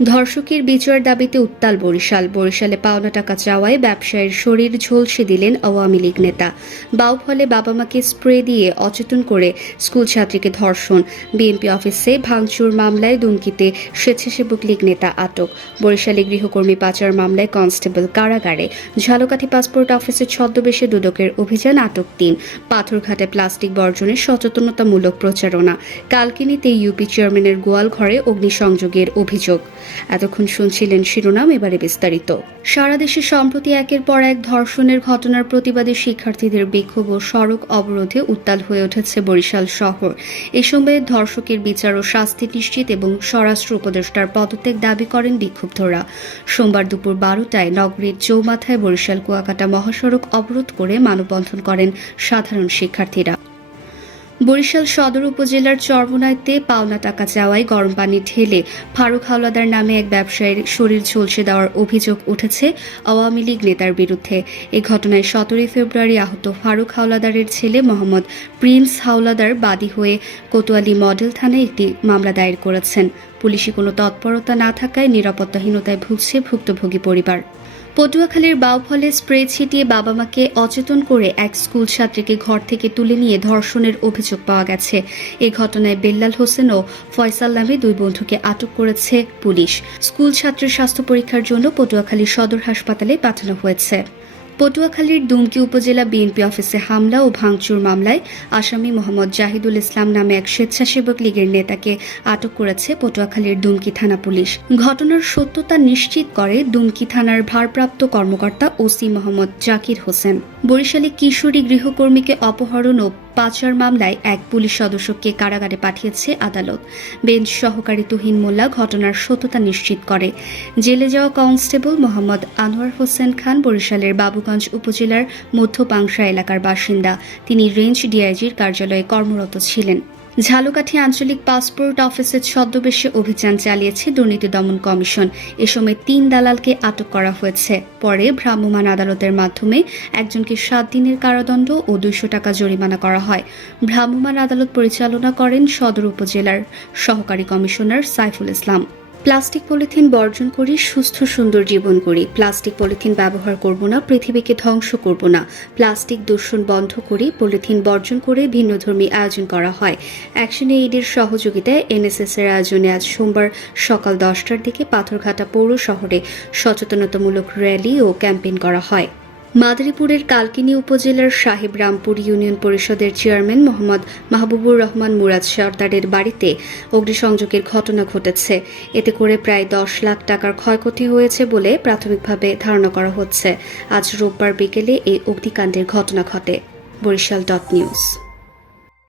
ধর্ষকের বিচার দাবিতে উত্তাল বরিশালে পাওনা টাকা চাওয়ায় ব্যবসায়ীর শরীর ঝলসে দিলেন আওয়ামী লীগ নেতা। বাউফলে বাবা মাকে স্প্রে দিয়ে অচেতন করে স্কুল ছাত্রীকে ধর্ষণ। বিএনপি অফিসে ভাঙচুর মামলায় দুমকিতে স্বেচ্ছাসেবক লীগ নেতা আটক। বরিশালে গৃহকর্মী পাচার মামলায় কনস্টেবল কারাগারে। ঝালকাঠি পাসপোর্ট অফিসে ছদ্মবেশে দুদকের অভিযান, আটক ৩। পাথরঘাটে প্লাস্টিক বর্জনের সচেতনতামূলক প্রচারণা। কালকিনিতে ইউপি চেয়ারম্যানের গোয়াল ঘরে অগ্নিসংযোগের অভিযোগ। এতক্ষণ শুনছিলেন শিরোনাম, এবারে বিস্তারিত। সারা দেশে সম্প্রতি একের পর এক ধর্ষণের ঘটনার প্রতিবাদে শিক্ষার্থীদের বিক্ষোভ ও সড়ক অবরোধে উত্তাল হয়ে উঠেছে বরিশাল শহর। এ সময়ে ধর্ষকের বিচার ও শাস্তি নিশ্চিত এবং স্বরাষ্ট্র উপদেষ্টার পদত্যাগ দাবি করেন বিক্ষুব্ধরা। সোমবার দুপুর 12টায় নগরীর চৌমাথায় বরিশাল কুয়াকাটা মহাসড়ক অবরোধ করে মানববন্ধন করেন সাধারণ শিক্ষার্থীরা। বরিশাল সদর উপজেলার চরমোনাইতে পাওনা টাকা চাওয়ায় গরম পানি ঢেলে ফারুক হাওলাদার নামে এক ব্যবসায়ীর শরীর ঝলসে দেওয়ার অভিযোগ উঠেছে আওয়ামী লীগ নেতার বিরুদ্ধে। এ ঘটনায় 17 ফেব্রুয়ারি আহত ফারুক হাওলাদারের ছেলে মোহাম্মদ প্রিন্স হাওলাদার বাদী হয়ে কোতোয়ালি মডেল থানায় একটি মামলা দায়ের করেছেন। পুলিশি কোনো তৎপরতা না থাকায় নিরাপত্তাহীনতায় ভুগছে ভুক্তভোগী পরিবার। পটুয়াখালীর বাউফলে স্প্রে ছিটিয়ে বাবা মাকে অচেতন করে এক স্কুল ছাত্রীকে ঘর থেকে তুলে নিয়ে ধর্ষণের অভিযোগ পাওয়া গেছে। এই ঘটনায় বেল্লাল হোসেন ও ফয়সাল নামে দুই বন্ধুকে আটক করেছে পুলিশ। স্কুল ছাত্রীর স্বাস্থ্য পরীক্ষার জন্য পটুয়াখালী সদর হাসপাতালে পাঠানো হয়েছে। পটুয়াখালীর দুমকি উপজেলা বিএনপি অফিসে হামলা ও ভাঙচুর মামলায় আসামি মোহাম্মদ জাহিদুল ইসলাম নামে এক স্বেচ্ছাসেবক লীগের নেতাকে আটক করেছে পটুয়াখালীর দুমকি থানা পুলিশ। ঘটনার সত্যতা নিশ্চিত করে দুমকি থানার ভারপ্রাপ্ত কর্মকর্তা ওসি মোহাম্মদ জাকির হোসেন। বরিশালে কিশোরী গৃহকর্মীকে অপহরণ ও পাচার মামলায় এক পুলিশ সদস্যকে কারাগারে পাঠিয়েছে আদালত। বেঞ্চ সহকারী তুহিন মোল্লা ঘটনার সত্যতা নিশ্চিত করে। জেলে যাওয়া কনস্টেবল মোহাম্মদ আনোয়ার হোসেন খান বরিশালের বাবুগঞ্জ উপজেলার মধ্যপাংশা এলাকার বাসিন্দা। তিনি রেঞ্জ ডিআইজির কার্যালয়ে কর্মরত ছিলেন। ঝালকাঠি আঞ্চলিক পাসপোর্ট অফিসে ছদ্মবেশে অভিযান চালিয়েছে দুর্নীতি দমন কমিশন। এ সময় ৩ দালালকে আটক করা হয়েছে। পরে ভ্রাম্যমাণ আদালতের মাধ্যমে একজনকে 7 দিনের কারাদণ্ড ও 200 টাকা জরিমানা করা হয়। ভ্রাম্যমাণ আদালত পরিচালনা করেন সদর উপজেলার সহকারী commissioner Saiful Islam. Plastic polythene বর্জন করি, সুস্থ সুন্দর জীবন করি। প্লাস্টিক পলিথিন ব্যবহার করব না, পৃথিবীকে ধ্বংস করব না। প্লাস্টিক দূষণ বন্ধ করি, পলিথিন বর্জন করে ভিন্নধর্মী আয়োজন করা হয়। অ্যাকশন এইডের সহযোগিতায় এনএসএস এর আয়োজনে আজ সোমবার সকাল 10টার দিকে পাথরঘাটা পৌর শহরে সচেতনতামূলক র্যালি ও ক্যাম্পেইন করা হয়। মাদারীপুরের কালকিনি উপজেলার সাহেবরামপুর ইউনিয়ন পরিষদের চেয়ারম্যান মোহাম্মদ মাহবুবুর রহমান মুরাদ সর্দারের বাড়িতে অগ্নিসংযোগের ঘটনা ঘটেছে। এতে করে প্রায় 10 লাখ টাকার ক্ষয়ক্ষতি হয়েছে বলে প্রাথমিকভাবে ধারণা করা হচ্ছে। আজ রোববার বিকেলে এই অগ্নিকাণ্ডের ঘটনা ঘটে। বরিশাল.নিউজ।